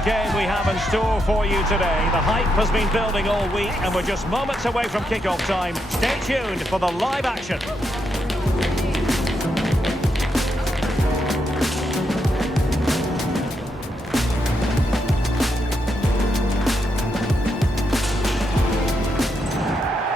the game we have in store for you today. The hype has been building all week and we're just moments away from kick-off time. Stay tuned for the live action.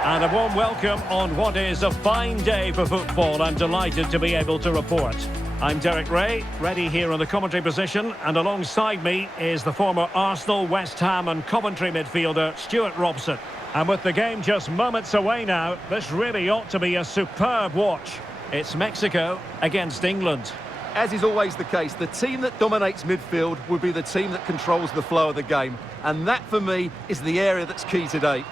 And a warm welcome on what is a fine day for football. I'm delighted to be able to report. I'm Derek Ray, ready here on the commentary position, and alongside me is the former Arsenal, West Ham and Coventry midfielder Stuart Robson. And with the game just moments away now, this really ought to be a superb watch. It's Mexico against England. As is always the case, the team that dominates midfield will be the team that controls the flow of the game. And that, for me, is the area that's key today.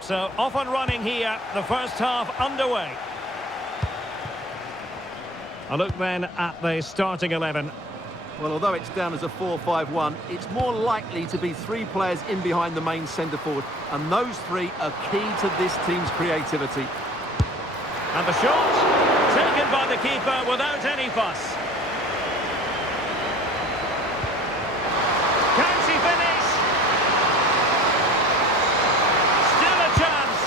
So off and running here, the first half underway. A look then at the starting 11. Well, although it's down as a 4-5-1, it's more likely to be three players in behind the main centre-forward. And those three are key to this team's creativity. And the shot, taken by the keeper without any fuss. Can she finish? Still a chance.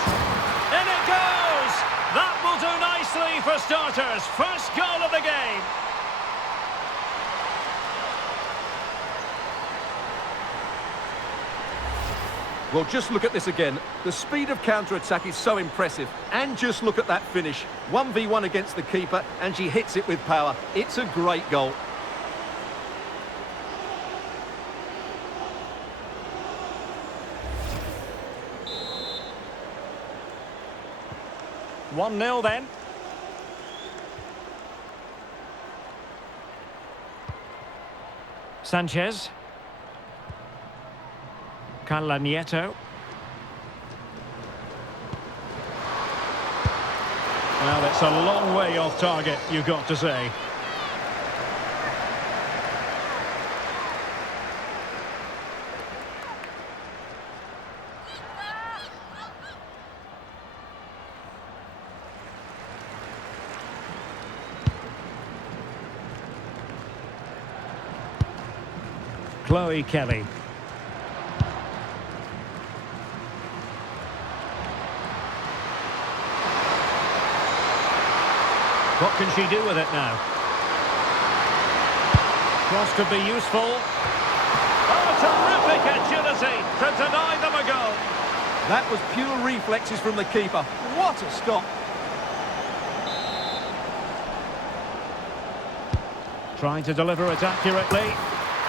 In it goes. That will do nicely for starters. First goal of the game. Well, just look at this again. The speed of counter-attack is so impressive. And just look at that finish. 1v1 against the keeper, and she hits it with power. It's a great goal. One 0 then. Sanchez. Nieto. Well, it's a long way off target, you've got to say. Chloe Kelly. What can she do with it now? Cross could be useful. Oh, terrific agility to deny them a goal. That was pure reflexes from the keeper. What a stop. Trying to deliver it accurately.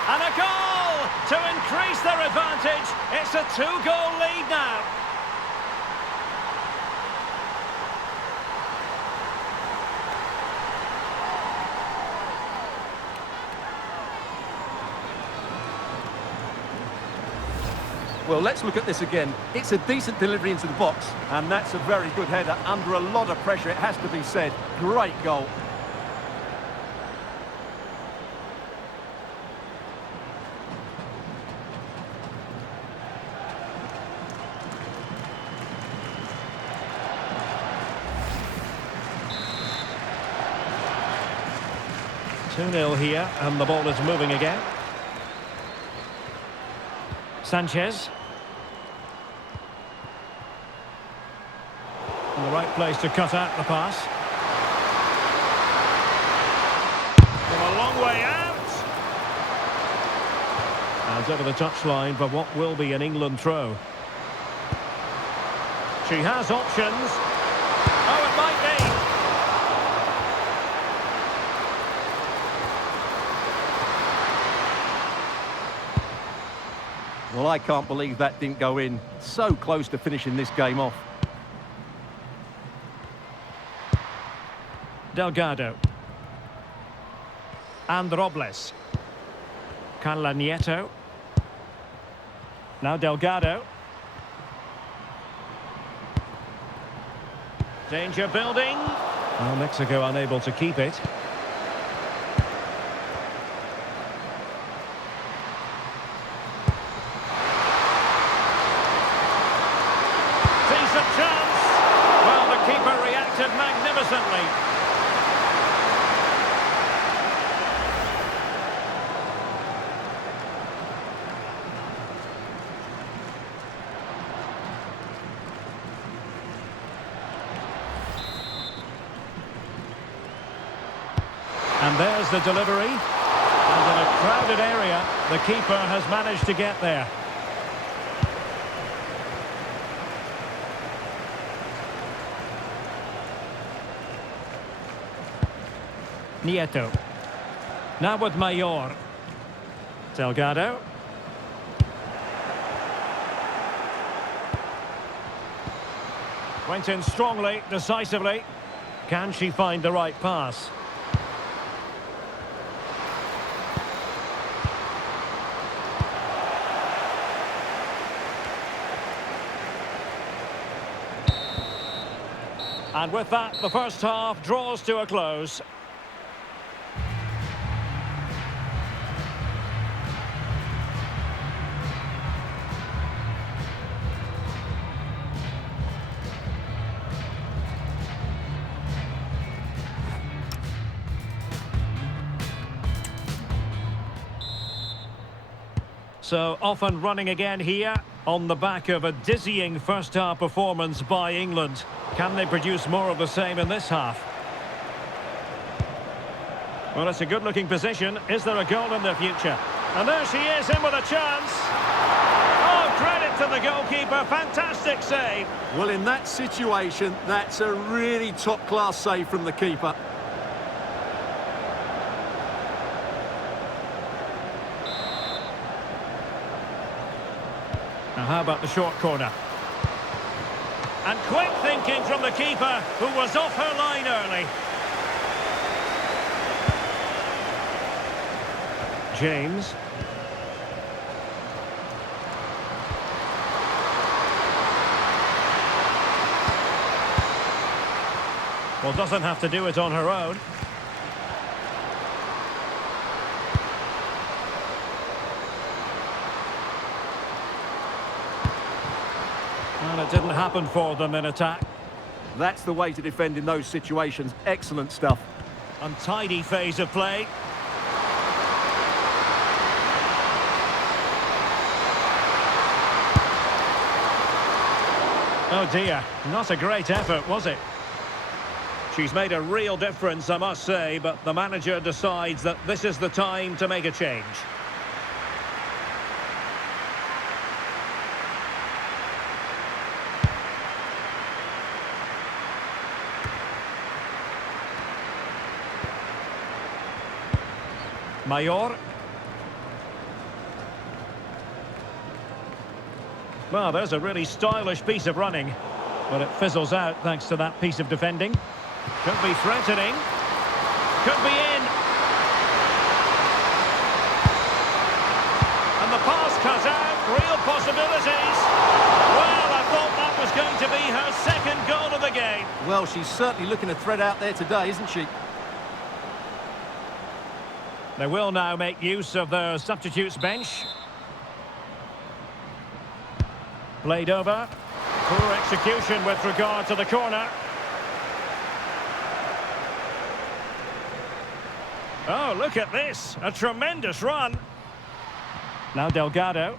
And a goal to increase their advantage. It's a two-goal lead now. Well, let's look at this again. It's a decent delivery into the box, and that's a very good header under a lot of pressure, it has to be said. Great goal. Two 0 here, and the ball is moving again. Sanchez. In the right place to cut out the pass. From a long way out. And over the touchline for what will be an England throw. She has options. Oh, it might be. Well, I can't believe that didn't go in. So close to finishing this game off. Delgado. And Robles. Carla Nieto. Now Delgado. Danger building. Well, Mexico unable to keep it. Decent chance. Well, the keeper reacted magnificently. And there's the delivery. And in a crowded area, the keeper has managed to get there. Nieto. Now with Mayor. Delgado. Went in strongly, decisively. Can she find the right pass? And with that, the first half draws to a close. So off and running again here on the back of a dizzying first half performance by England. Can they produce more of the same in this half? Well, it's a good looking position. Is there a goal in the future? And there she is, in with a chance. Oh, credit to the goalkeeper, fantastic save. Well, in that situation, that's a really top class save from the keeper. Now, how about the short corner? And quick thinking from the keeper, who was off her line early. James. Well, doesn't have to do it on her own. And it didn't happen for them in attack. That's the way to defend in those situations. Excellent stuff. Untidy phase of play. Oh dear, not a great effort, was it? She's made a real difference, I must say, but the manager decides that this is the time to make a change. Mayor. Well, there's a really stylish piece of running, but it fizzles out thanks to that piece of defending. Could be threatening. Could be in. And the pass cut out. Real possibilities. Well, I thought that was going to be her second goal of the game. Well, she's certainly looking a threat out there today, isn't she? They will now make use of their substitutes bench. Played over. Poor execution with regard to the corner. Oh, look at this. A tremendous run. Now Delgado.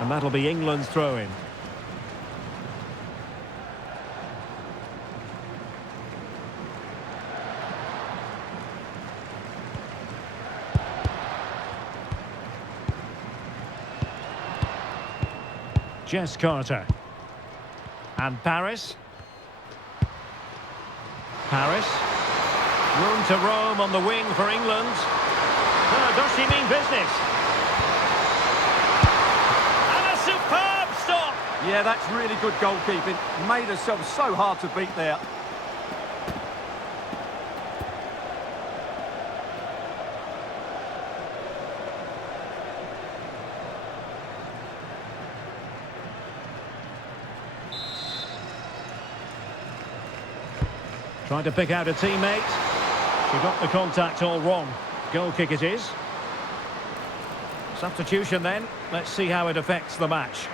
And that'll be England's throw-in. Jess Carter. And Paris. Paris. Room to roam on the wing for England. Does she mean business? And a superb stop! Yeah, that's really good goalkeeping. Made herself so hard to beat there. Trying to pick out a teammate. She got the contact all wrong. Goal kick it is. Substitution then. Let's see how it affects the match.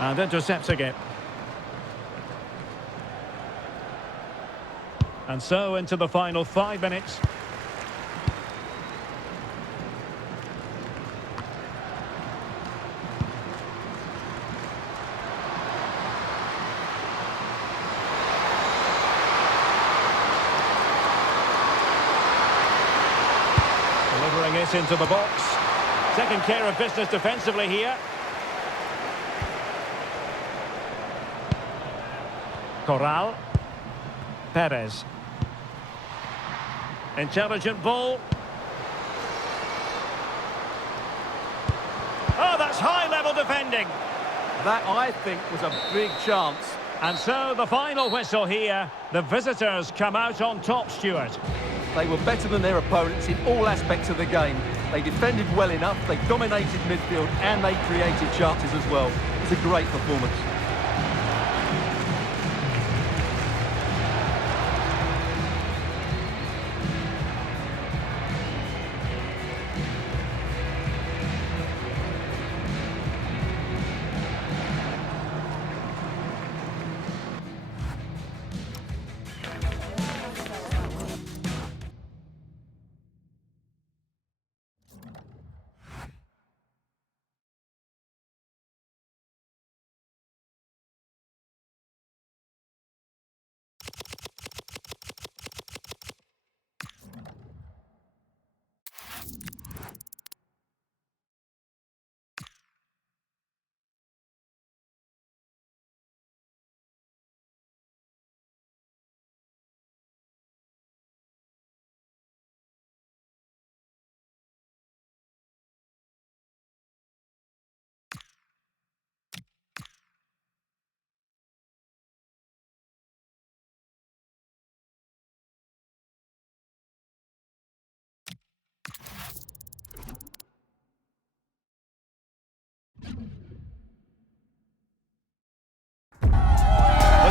And intercepts again. And so into the final 5 minutes. Delivering it into the box. Taking care of business defensively here. Corral. Perez. Intelligent ball. Oh, that's high-level defending. That, I think, was a big chance. And so the final whistle here. The visitors come out on top, Stuart. They were better than their opponents in all aspects of the game. They defended well enough, they dominated midfield, and they created chances as well. It's a great performance.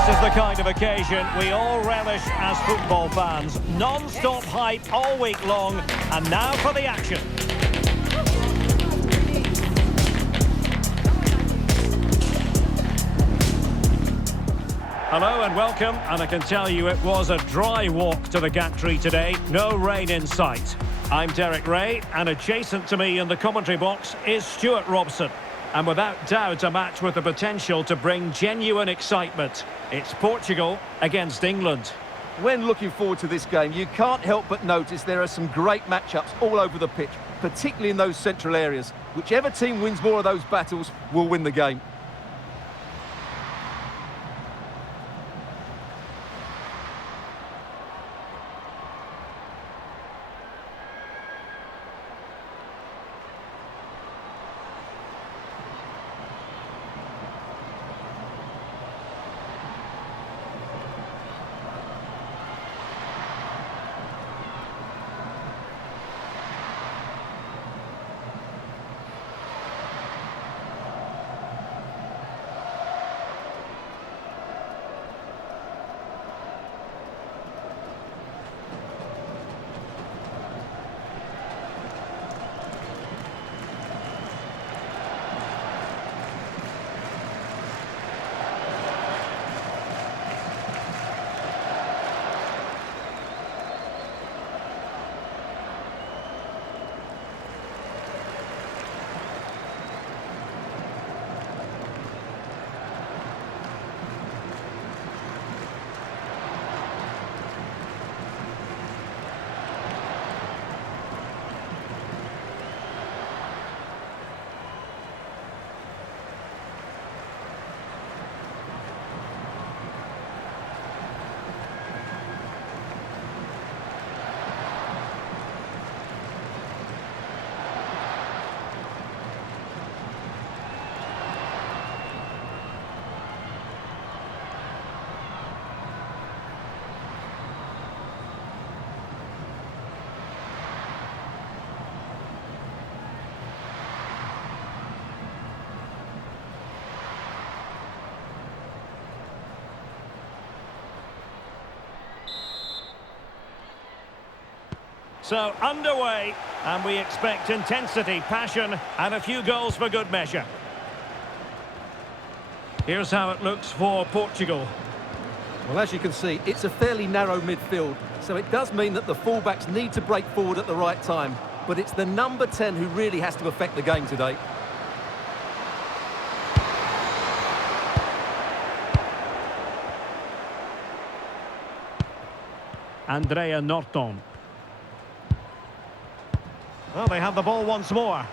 This is the kind of occasion we all relish as football fans. Non-stop hype all week long, and now for the action. Hello and welcome, and I can tell you it was a dry walk to the gantry today, no rain in sight. I'm Derek Ray, and adjacent to me in the commentary box is Stuart Robson. And without doubt a match with the potential to bring genuine excitement. It's Portugal against England. When looking forward to this game, you can't help but notice there are some great matchups all over the pitch, particularly in those central areas. Whichever team wins more of those battles will win the game. So, underway, and we expect intensity, passion, and a few goals for good measure. Here's how it looks for Portugal. Well, as you can see, it's a fairly narrow midfield, so it does mean that the fullbacks need to break forward at the right time. But it's the number 10 who really has to affect the game today. Andrea Norton. Well, they have the ball once more.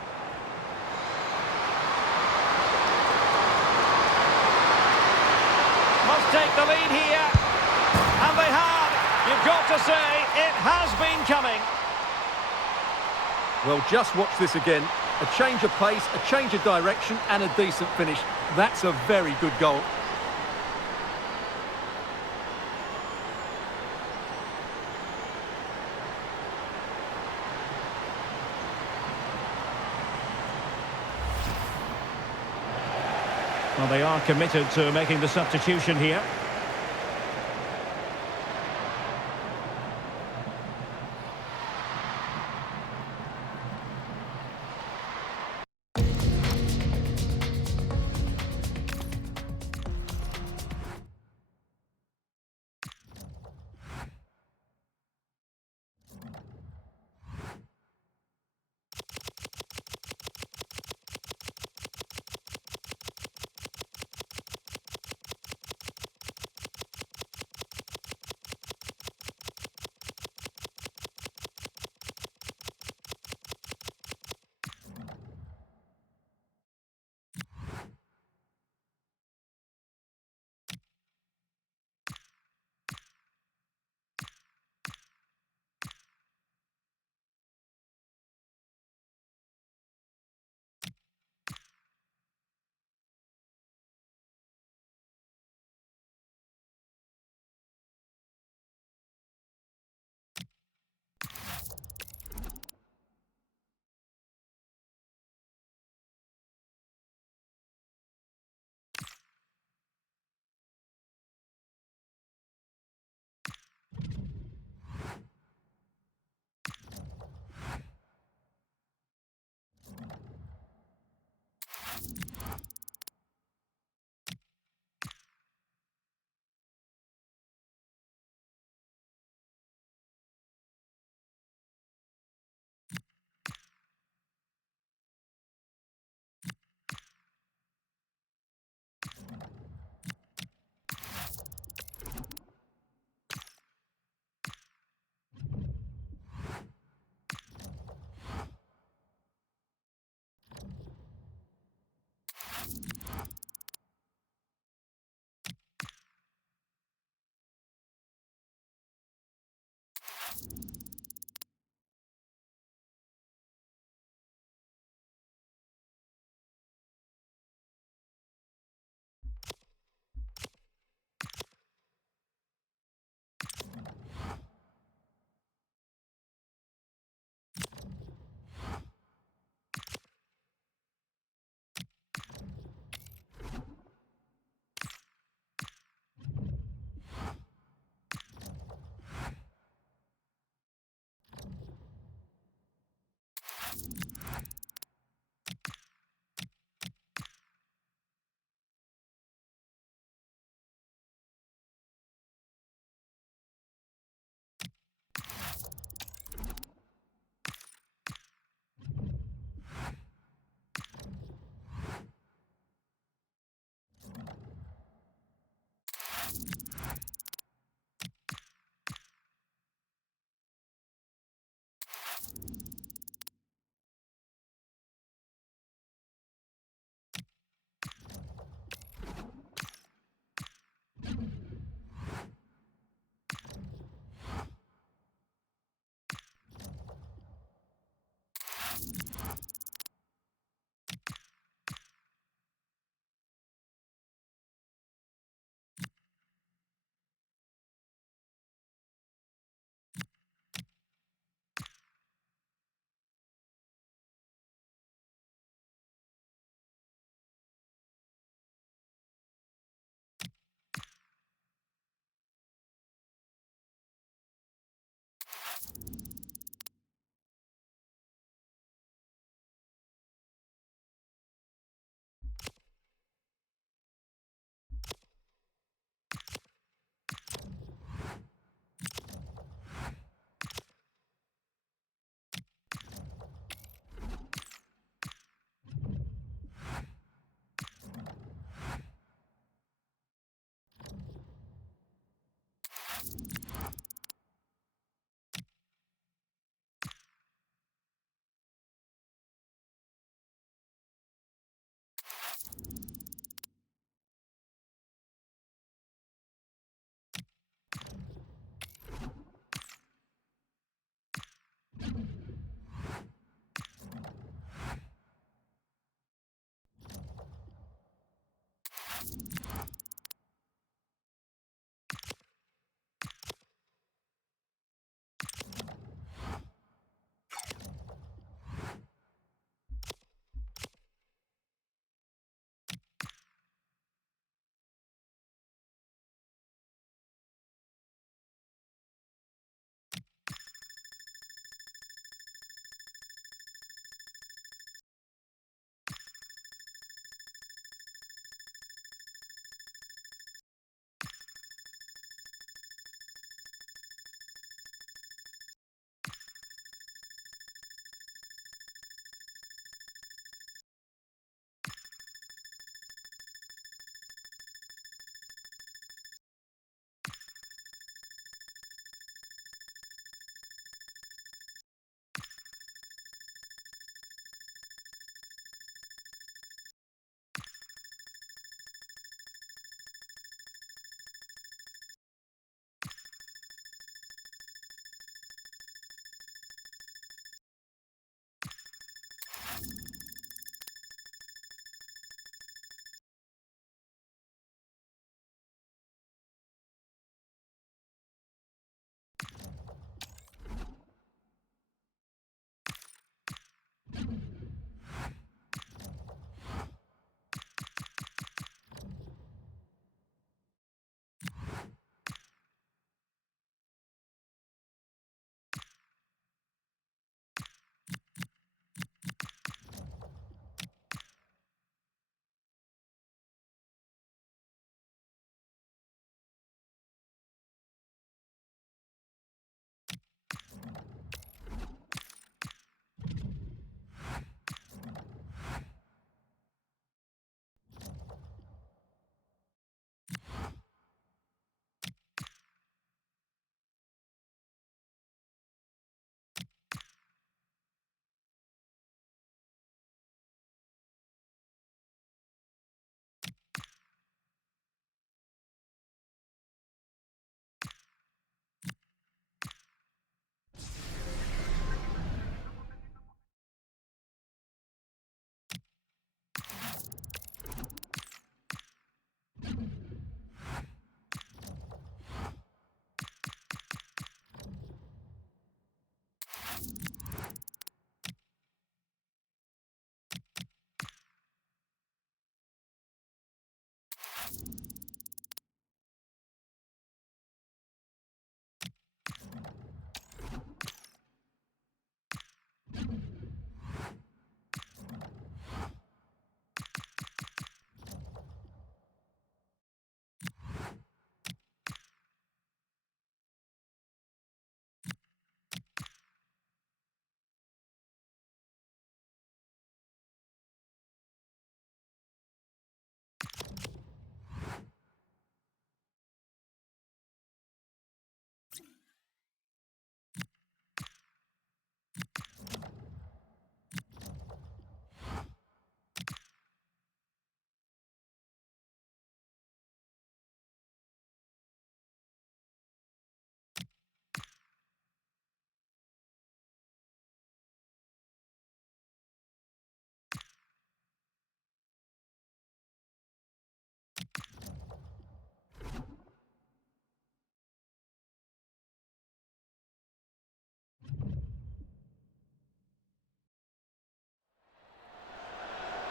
Must take the lead here. And they have. You've got to say, it has been coming. Well, just watch this again. A change of pace, a change of direction, and a decent finish. That's a very good goal. Well, they are committed to making the substitution here.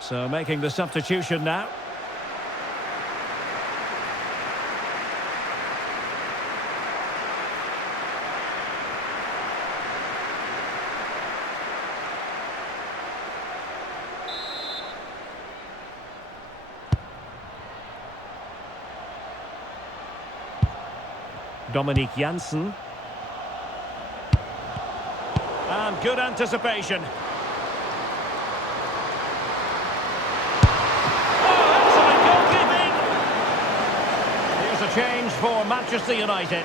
So making the substitution now. Dominic Janssen. And good anticipation. Oh, excellent goalkeeping! Here's a change for Manchester United.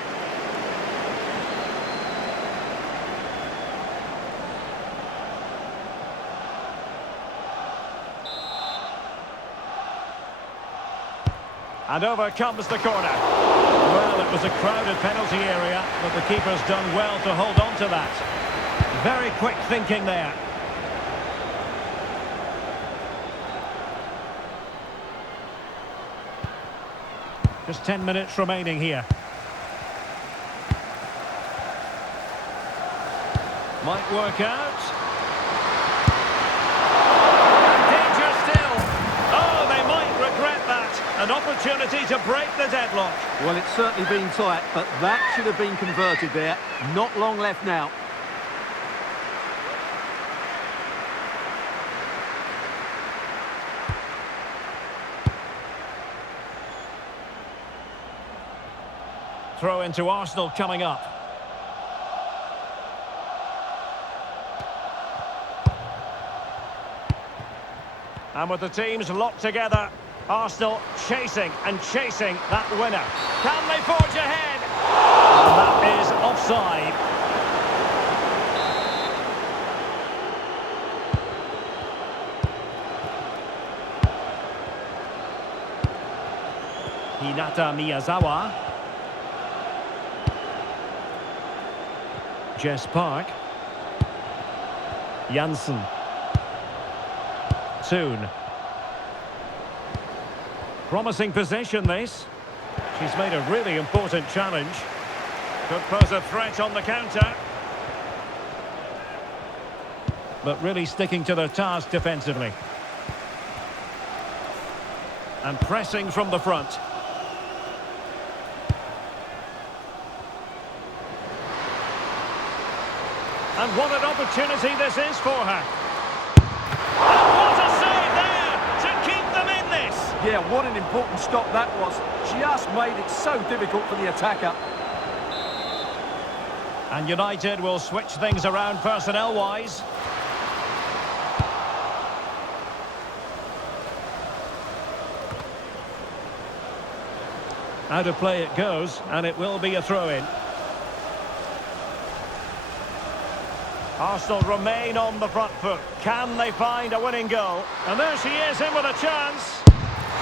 And over comes the corner. Well, it was a crowded penalty area, but the keeper's done well to hold on to that. Very quick thinking there. Just 10 minutes remaining here. Might work out. Danger still. Oh, they might regret that. An opportunity to break the deadlock. Well, it's certainly been tight, but that should have been converted there. Not long left now. Throw into Arsenal coming up. And with the teams locked together, Arsenal chasing and chasing that winner. Can they forge ahead? And that is offside. Hinata Miyazawa. Jess Park. Janssen. Toon. Promising position, this. She's made a really important challenge. Could pose a threat on the counter. But really sticking to their task defensively. And pressing from the front. And what an opportunity this is for her. And what a save there to keep them in this. Yeah, what an important stop that was. Just made it so difficult for the attacker. And United will switch things around personnel-wise. Out of play it goes, and it will be a throw-in. Arsenal remain on the front foot. Can they find a winning goal? And there she is, in with a chance.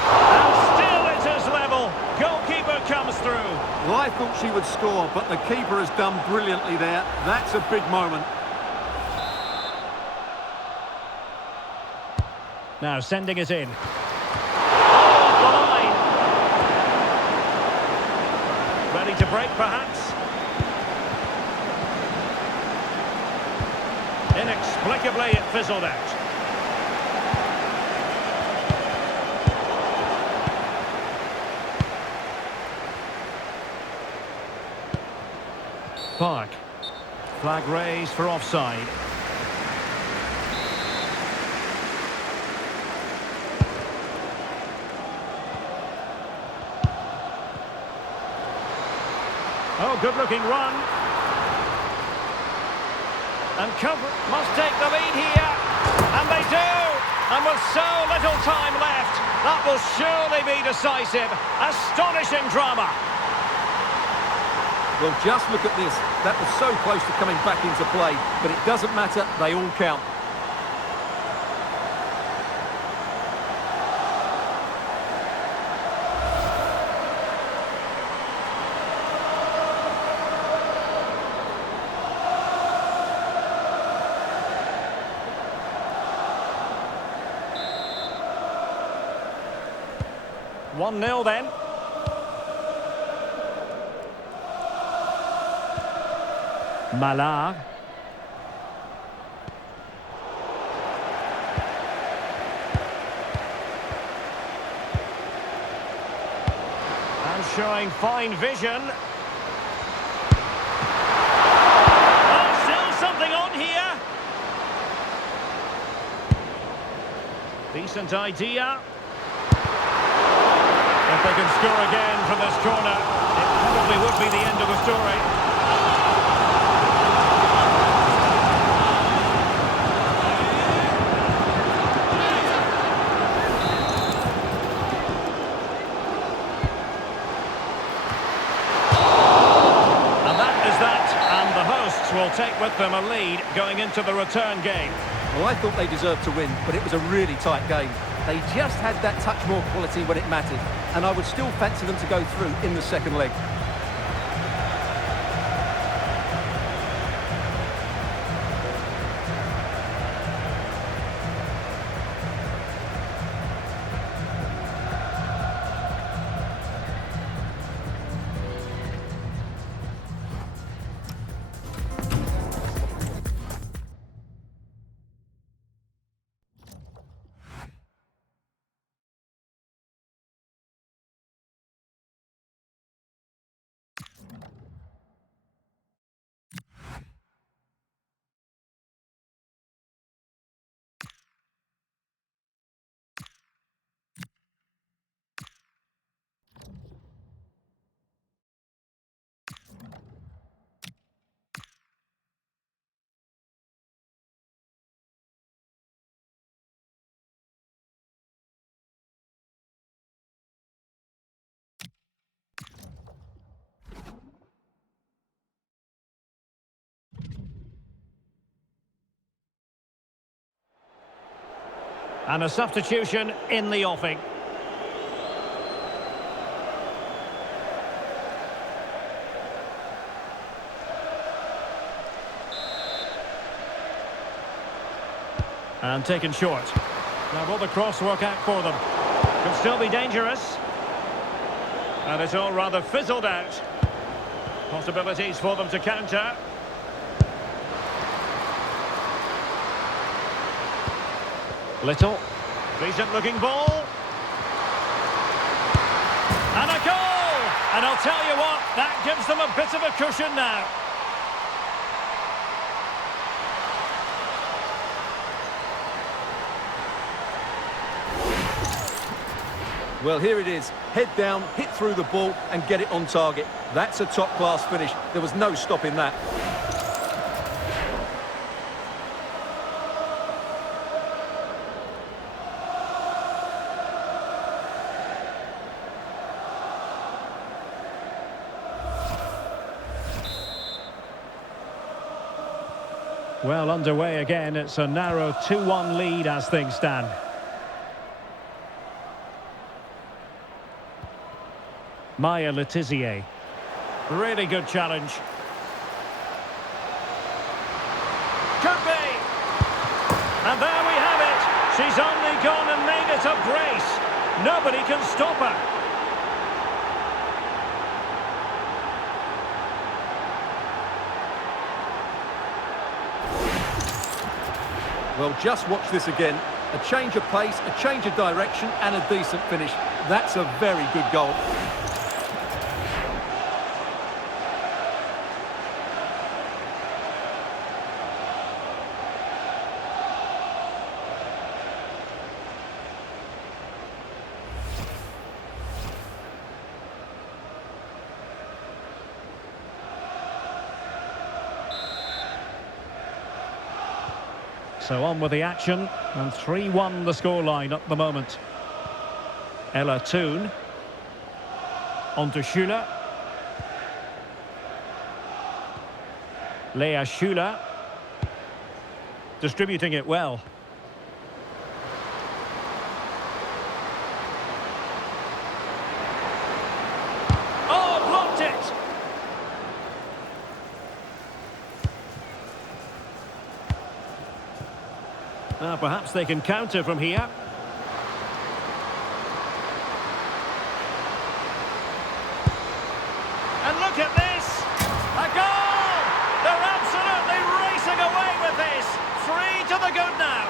And still it is level. Goalkeeper comes through. Well, I thought she would score, but the keeper has done brilliantly there. That's a big moment. Now sending it in. Off the line. Ready to break, perhaps? Inexplicably, it fizzled out. Park. Flag raised for offside. Oh, good-looking run. And cover must take the lead here. And they do. And with so little time left, that will surely be decisive. Astonishing drama. Well, just look at this. That was so close to coming back into play. But it doesn't matter. They all count. One 0 then. Mallard. showing fine vision. Oh, still something on here. Decent idea. If they can score again from this corner, it probably would be the end of the story. Will take with them a lead going into the return game. Well, I thought they deserved to win, but it was a really tight game. They just had that touch more quality when it mattered, and I would still fancy them to go through in the second leg. And a substitution in the offing. And taken short. Now will the cross work out for them? Could still be dangerous. And it's all rather fizzled out. Possibilities for them to counter. Little. Decent looking ball. And a goal! And I'll tell you what, that gives them a bit of a cushion now. Well, here it is. Head down, hit through the ball and get it on target. That's a top-class finish. There was no stopping that. Well, underway again. It's a narrow 2-1 lead as things stand. Maya Letizier. Really good challenge. Could be! And there we have it. She's only gone and made it a brace. Nobody can stop her. Well, just watch this again. A change of pace, a change of direction and a decent finish. That's a very good goal. So on with the action, and 3-1 the scoreline at the moment. Ella Toon. On to Schüller. Lea Schüller. Distributing it well. Oh, blocked it! Perhaps they can counter from here. And look at this! A goal! They're absolutely racing away with this! 3 to the good now.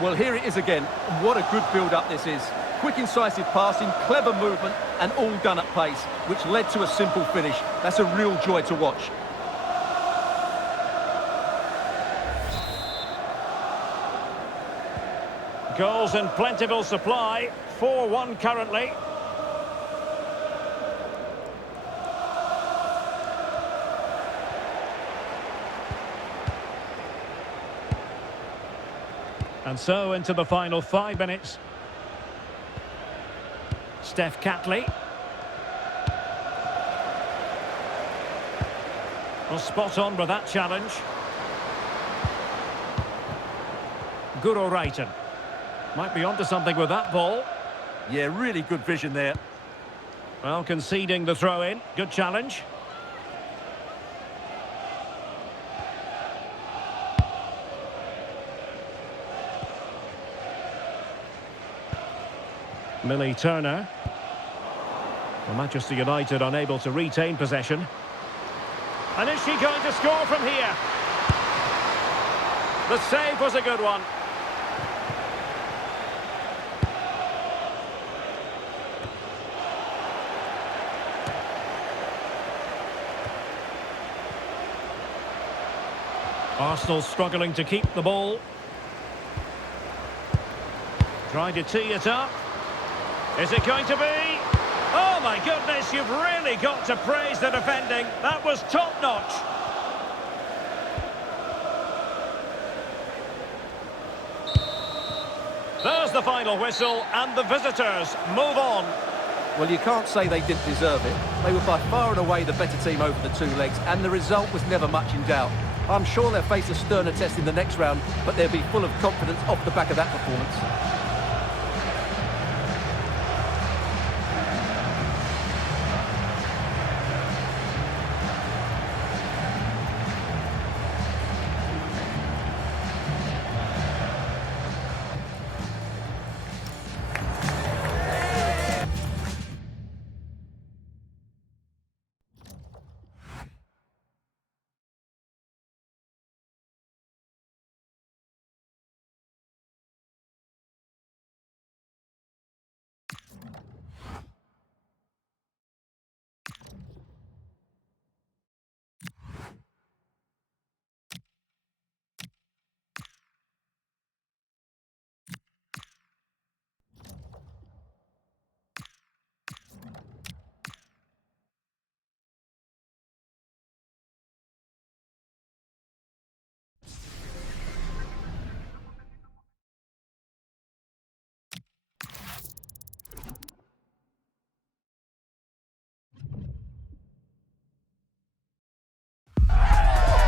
Well, here it is again. What a good build-up this is. Quick, incisive passing, clever movement, and all done at pace, which led to a simple finish. That's a real joy to watch. Goals in plentiful supply. 4-1 currently. And so into the final 5 minutes. Steph Catley. Well, spot on with that challenge. Guro Reiten. Might be onto something with that ball. Yeah, really good vision there. Well, conceding the throw-in. Good challenge. Millie Turner. Well, Manchester United unable to retain possession. And is she going to score from here? The save was a good one. Arsenal struggling to keep the ball. Trying to tee it up. Is it going to be? Oh my goodness, you've really got to praise the defending. That was top-notch. There's the final whistle, and the visitors move on. Well, you can't say they didn't deserve it. They were by far and away the better team over the two legs, and the result was never much in doubt. I'm sure they'll face a sterner test in the next round, but they'll be full of confidence off the back of that performance.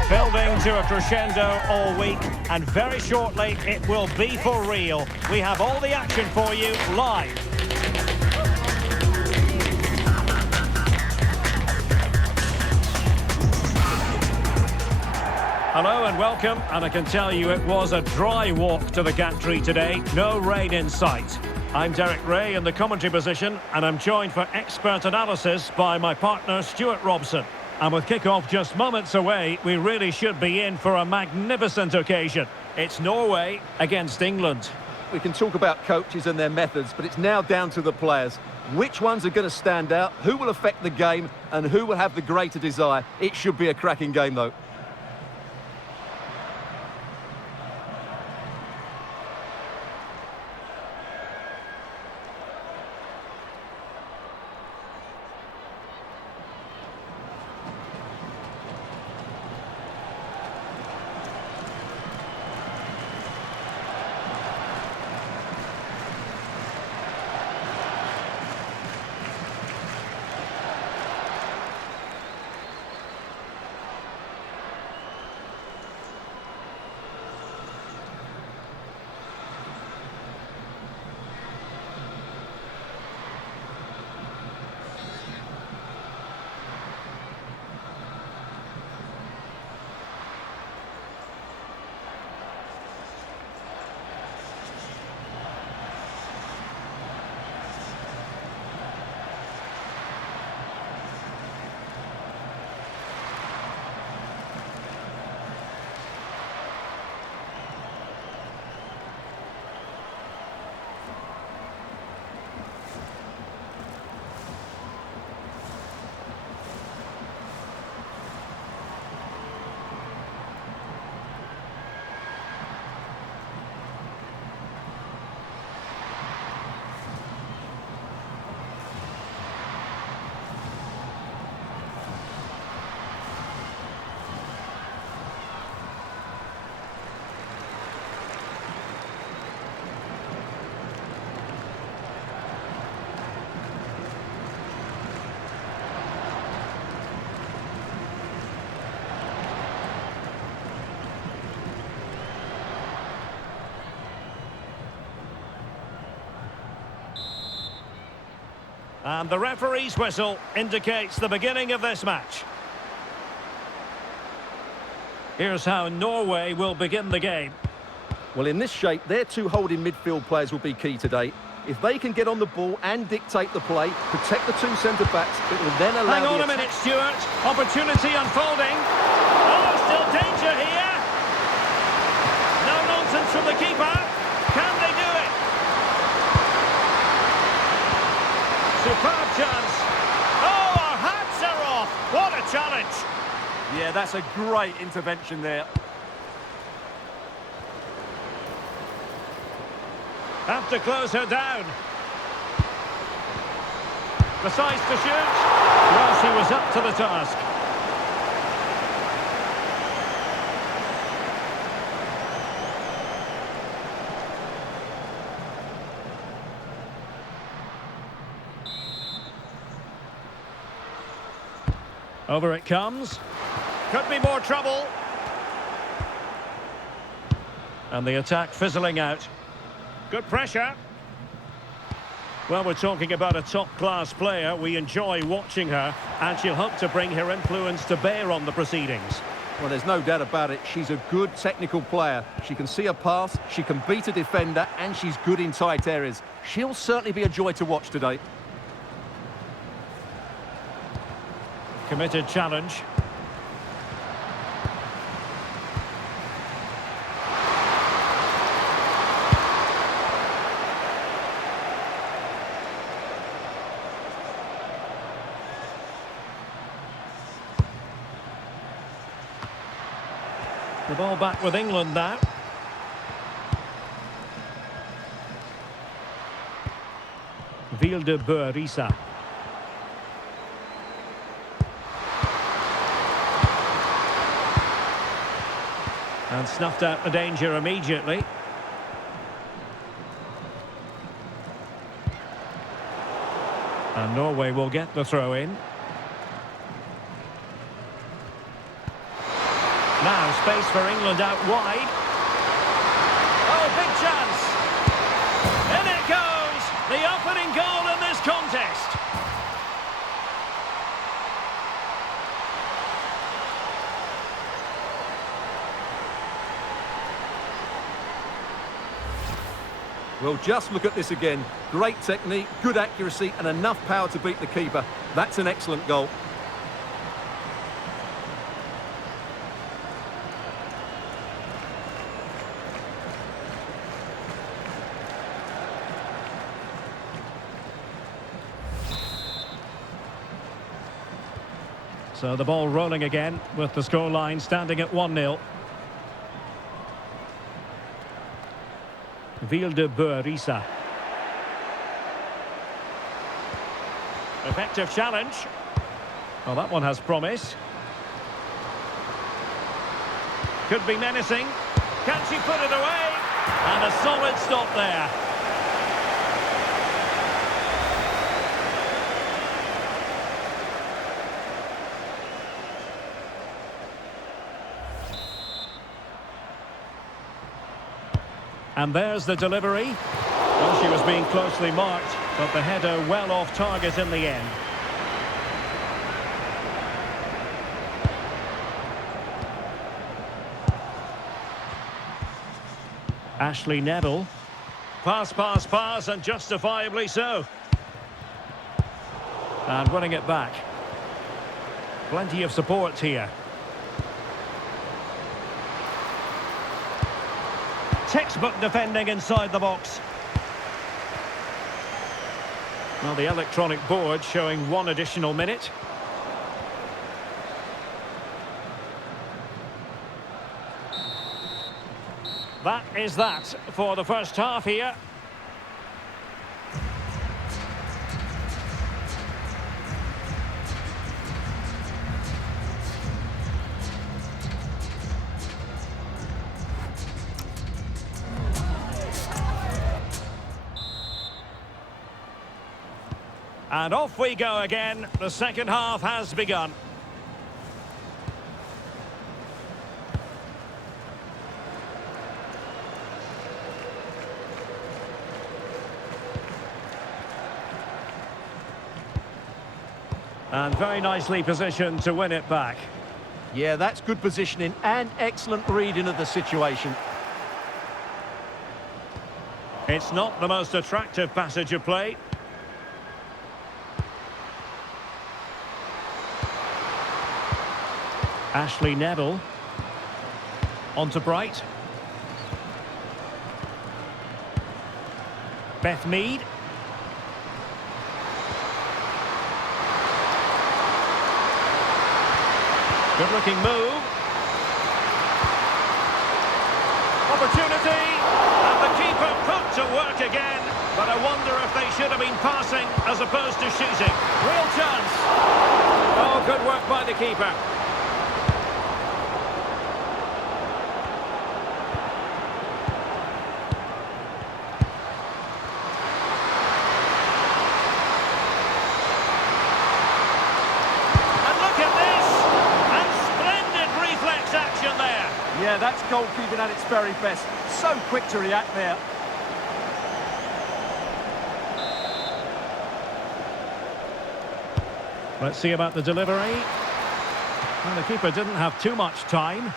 Building to a crescendo all week, and very shortly it will be for real. We have all the action for you live. Hello and welcome, and I can tell you it was a dry walk to the gantry today. No rain in sight. I'm Derek Ray in the commentary position, and I'm joined for expert analysis by my partner Stuart Robson. And with kick-off just moments away, we really should be in for a magnificent occasion. It's Norway against England. We can talk about coaches and their methods, but it's now down to the players. Which ones are going to stand out, who will affect the game, and who will have the greater desire? It should be a cracking game, though. And the referee's whistle indicates the beginning of this match. Here's how Norway will begin the game. Well, in this shape, their two holding midfield players will be key today. If they can get on the ball and dictate the play, protect the two centre-backs, it will then allow... Hang on a minute, Stuart. Opportunity unfolding. Oh, still danger here. No nonsense from the keeper. Can they do it? Superb chance. Oh, our hats are off. What a challenge. Yeah, that's a great intervention there. Have to close her down. Decides to shoot. Well, she was up to the task. Over it comes. Could be more trouble. And the attack fizzling out. Good pressure. Well, we're talking about a top-class player. We enjoy watching her, and she'll hope to bring her influence to bear on the proceedings. Well, there's no doubt about it. She's a good technical player. She can see a pass, she can beat a defender, and she's good in tight areas. She'll certainly be a joy to watch today. Committed challenge. The ball back with England now. Vilde-Bø-Risa. And snuffed out the danger immediately. And Norway will get the throw in. Now space for England out wide. Oh, big chance. In it goes. The opening goal in this contest. Well, just look at this again. Great technique, good accuracy, and enough power to beat the keeper. That's an excellent goal. So the ball rolling again with the scoreline standing at 1-0. Vilde-Bø-Risa. Effective challenge. Well, that one has promise. Could be menacing. Can she put it away? And a solid stop there. And there's the delivery. Well, she was being closely marked, but the header well off target in the end. Ashley Neville. Pass, pass, pass, and justifiably so. And winning it back. Plenty of support here. Textbook defending inside the box. Well, the electronic board showing one additional minute. That is that for the first half here. And off we go again. The second half has begun. And very nicely positioned to win it back. Yeah, that's good positioning and excellent reading of the situation. It's not the most attractive passage of play. Ashley Neville. On to Bright. Beth Mead. Good-looking move. Opportunity. And the keeper put to work again. But I wonder if they should have been passing as opposed to shooting. Real chance. Oh, good work by the keeper. Yeah, that's goalkeeping at its very best. So quick to react there. Let's see about the delivery. Well, the keeper didn't have too much time.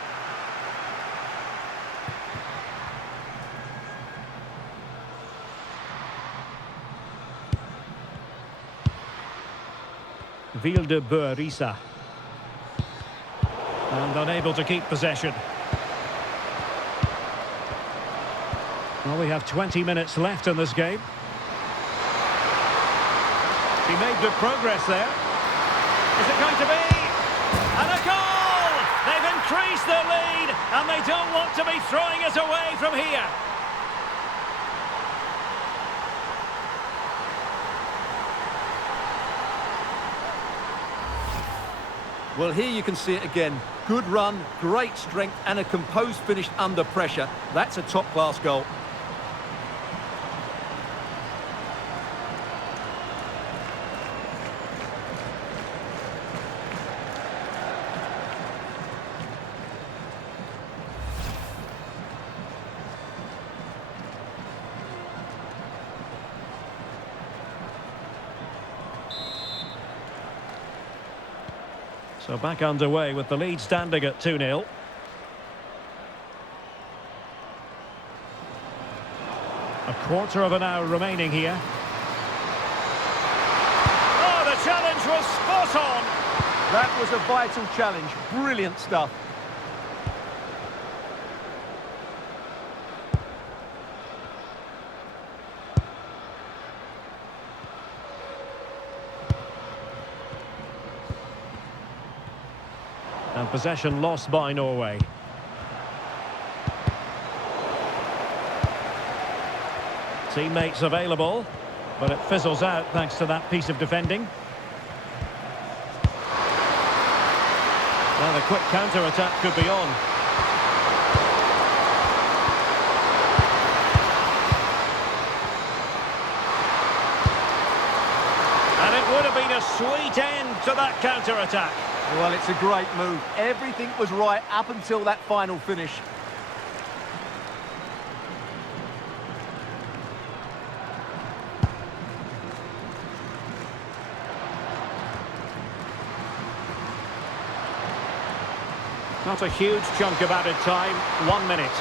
Vilde-Bø-Risa. And unable to keep possession. Well, we have 20 minutes left in this game. He made good progress there. Is it going to be? And a goal! They've increased their lead, and they don't want to be throwing it away from here. Well, here you can see it again. Good run, great strength, and a composed finish under pressure. That's a top-class goal. So back underway with the lead standing at 2-0. A quarter of an hour remaining here. Oh, the challenge was spot on. That was a vital challenge. Brilliant stuff. And possession lost by Norway. Teammates available, but it fizzles out thanks to that piece of defending. Now the quick counter-attack could be on. And it would have been a sweet end to that counter-attack. Well, it's a great move. Everything was right up until that final finish. Not a huge chunk of added time. 1 minute.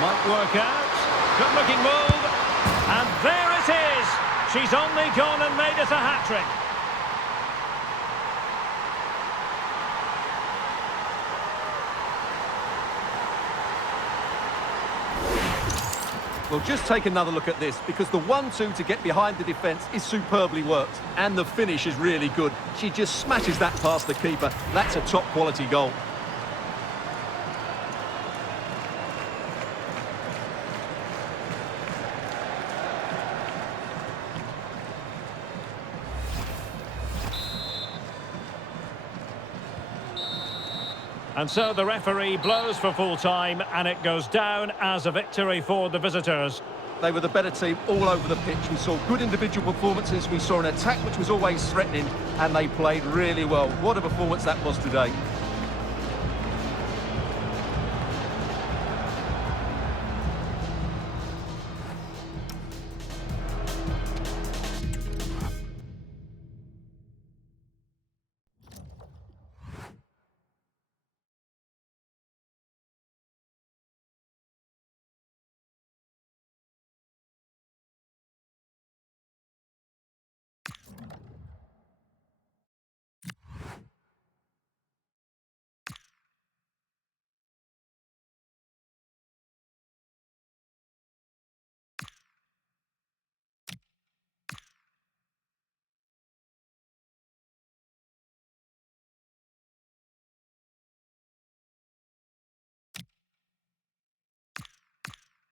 Might work out. Good looking move. And there it is. She's only gone and made it a hat-trick. Well, just take another look at this, because the 1-2 to get behind the defence is superbly worked. And the finish is really good. She just smashes that past the keeper. That's a top-quality goal. And so the referee blows for full time, and it goes down as a victory for the visitors. They were the better team all over the pitch. We saw good individual performances, we saw an attack which was always threatening, and they played really well. What a performance that was today.